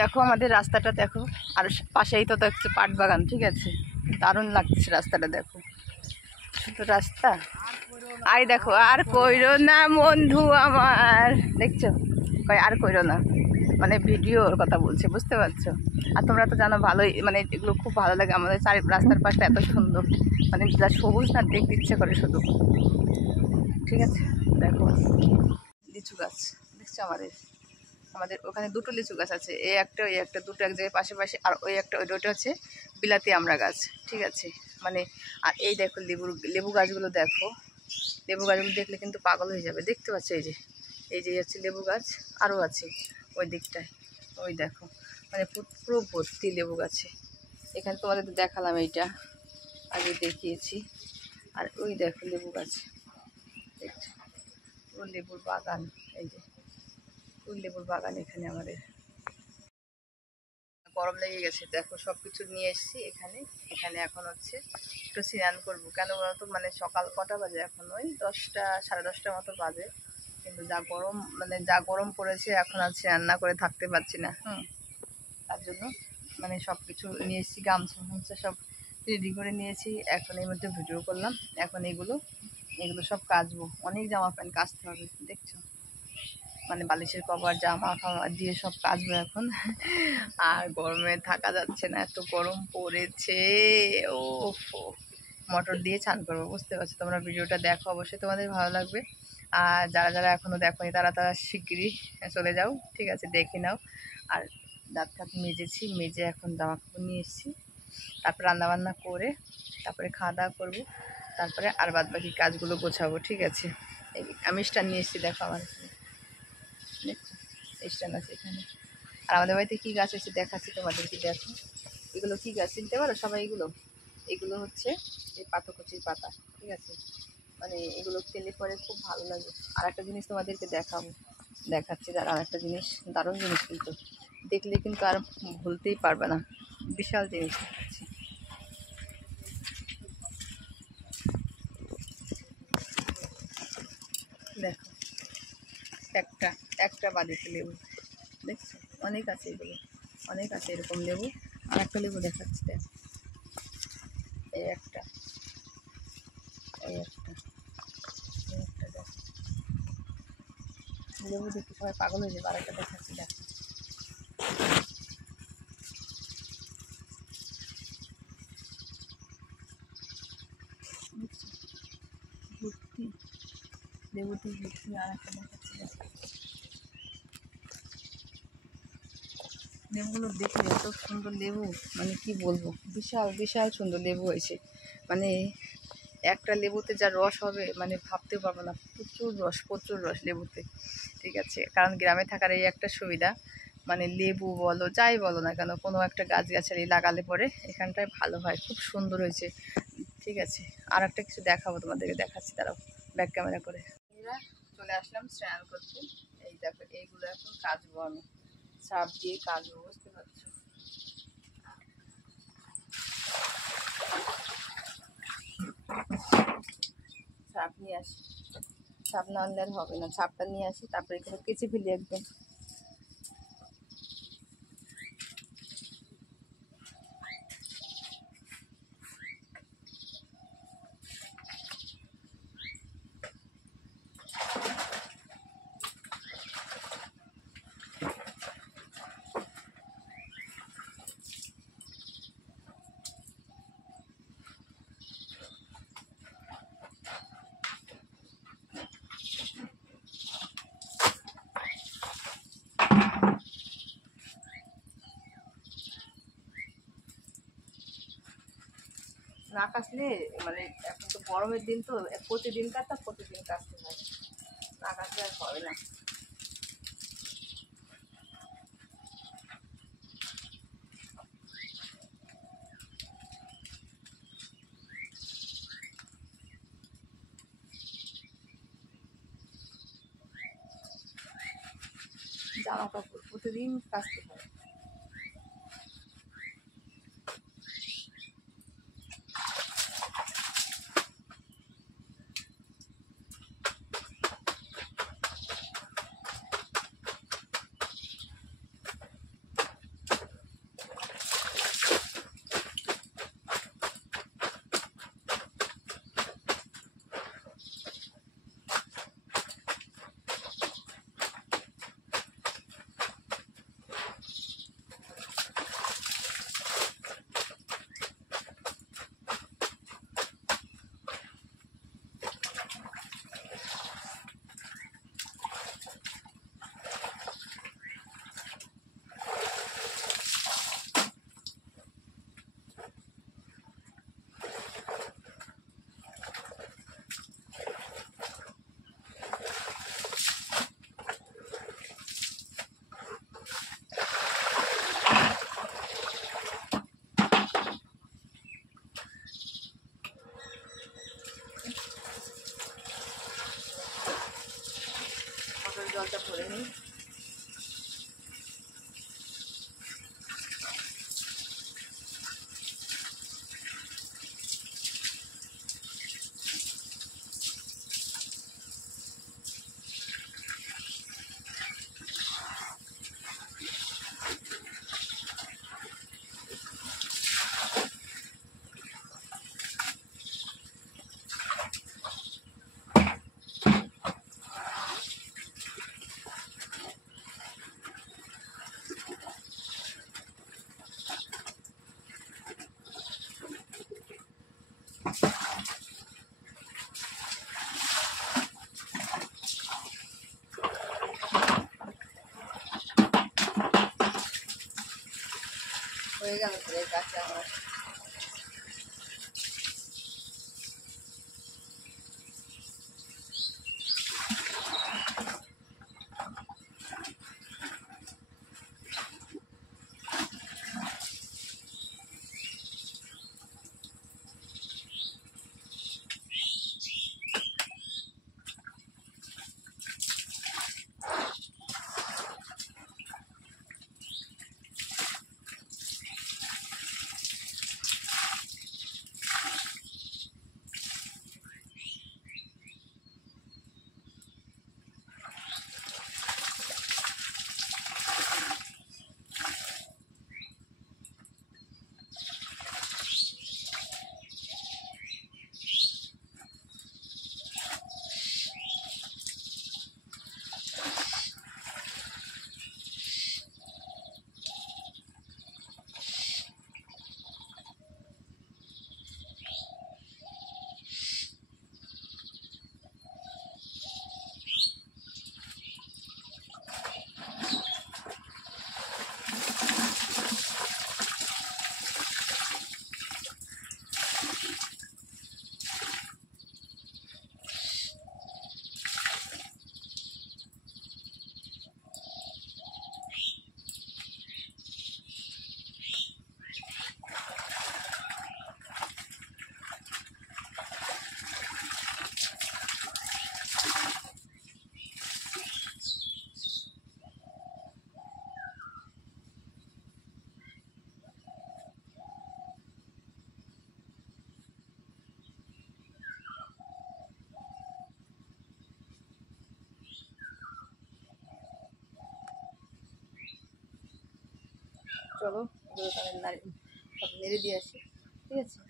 দেখো আমাদের রাস্তাটা দেখো, আর পাশেই তো দেখছো পাট বাগান। ঠিক আছে, দারুণ লাগছে রাস্তাটা, দেখো শুধু রাস্তা। আই দেখো, আর কইরো না বন্ধু আমার, দেখছো কই আর কইরো না, মানে ভিডিওর কথা বলছে, বুঝতে পারছো। আর তোমরা তো জানো ভালোই, মানে এগুলো খুব ভালো লাগে আমাদের চারি রাস্তার পাশটা এত সুন্দর, মানে যা সবুজ না দেখতে ইচ্ছে করে শুধু। ঠিক আছে, দেখো লিচু গাছ দেখছো আমাদের, আমাদের ওখানে দুটো লিচু গাছ আছে, এই একটা ওই একটা, দুটো এক জায়গায় পাশে পাশে, আর ওই একটা, ওই দুটো হচ্ছে বিলাতি আমড়া গাছ। ঠিক আছে, মানে আর এই দেখো লেবু গাছগুলো দেখো, লেবু গাছগুলো দেখলে কিন্তু পাগল হয়ে যাবে। দেখতে পাচ্ছ এই যে হচ্ছে লেবু গাছ, আরও আছে ওই দিকটায়, ওই দেখো, মানে পুরো ভর্তি লেবু গাছে। এখানে তোমাদের তো দেখালাম, এইটা আগে দেখিয়েছি। আর ওই দেখো লেবু গাছ, দেখছো পুরো লেবুর বাগান, এই যে ফুল লেবুর বাগান এখানে আমাদের। গরম লেগে গেছে, দেখো সব কিছু নিয়ে এসেছি এখানে। এখানে এখন হচ্ছে একটু স্নান করবো, কেন বলতো, মানে সকাল কটা বাজে এখন, ওই 10টা 10:30 মতো বাজে, কিন্তু যা গরম, মানে যা গরম পড়েছে এখন আর স্নান না করে থাকতে পারছি না। তার জন্য মানে সব কিছু নিয়ে এসেছি, গামছা ফামছা সব রেডি করে নিয়েছি। এখন এর মধ্যে ভিডিও করলাম, এখন এগুলো সব কাচবো, অনেক জামা প্যান্ট কাচতে হবে, দেখছো, মানে বালিশের কভার জামা খাওয়ার দিয়ে সব কাচবো এখন। আর গরমে থাকা যাচ্ছে না, এত গরম পড়েছে। ও মোটর দিয়ে চান করবো, বুঝতে পারছো। তোমরা ভিডিওটা দেখো, অবশ্যই তোমাদের ভালো লাগবে। আর যারা যারা এখনও দেখোনি তারা শিগগিরই চলে যাও, ঠিক আছে, দেখে নাও। আর দাঁত ফাত মেজেছি, মেজে এখন জামা কাপড় নিয়ে এসেছি, তারপর রান্নাবান্না করে তারপরে খাওয়া দাওয়া করবো, তারপরে আর বাদ বাকি কাজগুলো গোছাবো। ঠিক আছে, এই আমি স্ট্যান্ড নিয়ে এসেছি, দেখো আমার দেখছো স্ট্যান্ড আছে এখানে। আর আমাদের বাড়িতে কী গাছ হয়েছে দেখাচ্ছি তোমাদেরকে, দেখো এগুলো কী গাছ চিনতে পারো সবাই? এগুলো হচ্ছে এই পাতাকচির পাতা। ঠিক আছে, মানে এগুলো খেলে পরে খুব ভালো লাগে। আর একটা জিনিস তোমাদেরকে দেখাচ্ছি, আর একটা জিনিস, দারুণ জিনিস, কিন্তু দেখলে কিন্তু আর ভুলতেই পারবে না, বিশাল জিনিস দেখাচ্ছি। দেখো একটা একটা বাড়িতে লেবু, দেখছো অনেক আছে, এগুলো অনেক আছে এরকম লেবু। আর একটা লেবু দেখাচ্ছি, দেখো এই একটা, এই একটা, এই একটা, দেখো লেবু দেখতে সবাই পাগল হয়ে যাবে। আরেকটা দেখাচ্ছি, দেখো ভর্তি লেবু দিয়ে ভর্তি। আর একটা দেখাচ্ছি, দেখো লেবুগুলো দেখলে এত সুন্দর লেবু, মানে কি বলবো, বিশাল বিশাল সুন্দর লেবু হয়েছে। মানে একটা লেবুতে যা রস হবে, মানে ভাবতে পারবো না, প্রচুর রস লেবুতে। ঠিক আছে, কারণ গ্রামে থাকার এই একটা সুবিধা, মানে লেবু বলো যাই বলো না কেন, কোনো একটা গাছগাছালি লাগালে পরে এখানটায় ভালো হয়, খুব সুন্দর হয়েছে। ঠিক আছে, আর একটা কিছু দেখাবো তোমাদেরকে, দেখাচ্ছি তারাও ব্যাক ক্যামেরা করে। এরা চলে আসলাম স্নান করতে, এই দেখো এইগুলো এখন কাচবো, আমি সার্ফ দিয়ে কাচবো, বুঝতে পারছো। সার্ফ নিয়ে আসি, সার্ফ না আনলে আর হবে না, সার্ফটা নিয়ে আসি, তারপরে এখানে কেচে ফেলি একদম। না কাচলে, মানে এখন তো গরমের দিন, তো প্রতিদিন প্রতিদিন কাচতে হয়, না কাচলে আর হবে না। জামা কাপড় প্রতিদিন কাচতে হয়। হয়ে গেল ঘুরে কাঁচা আমার। চলো এগুলো তাহলে সব নেড়ে দিয়ে আসি, ঠিক আছে।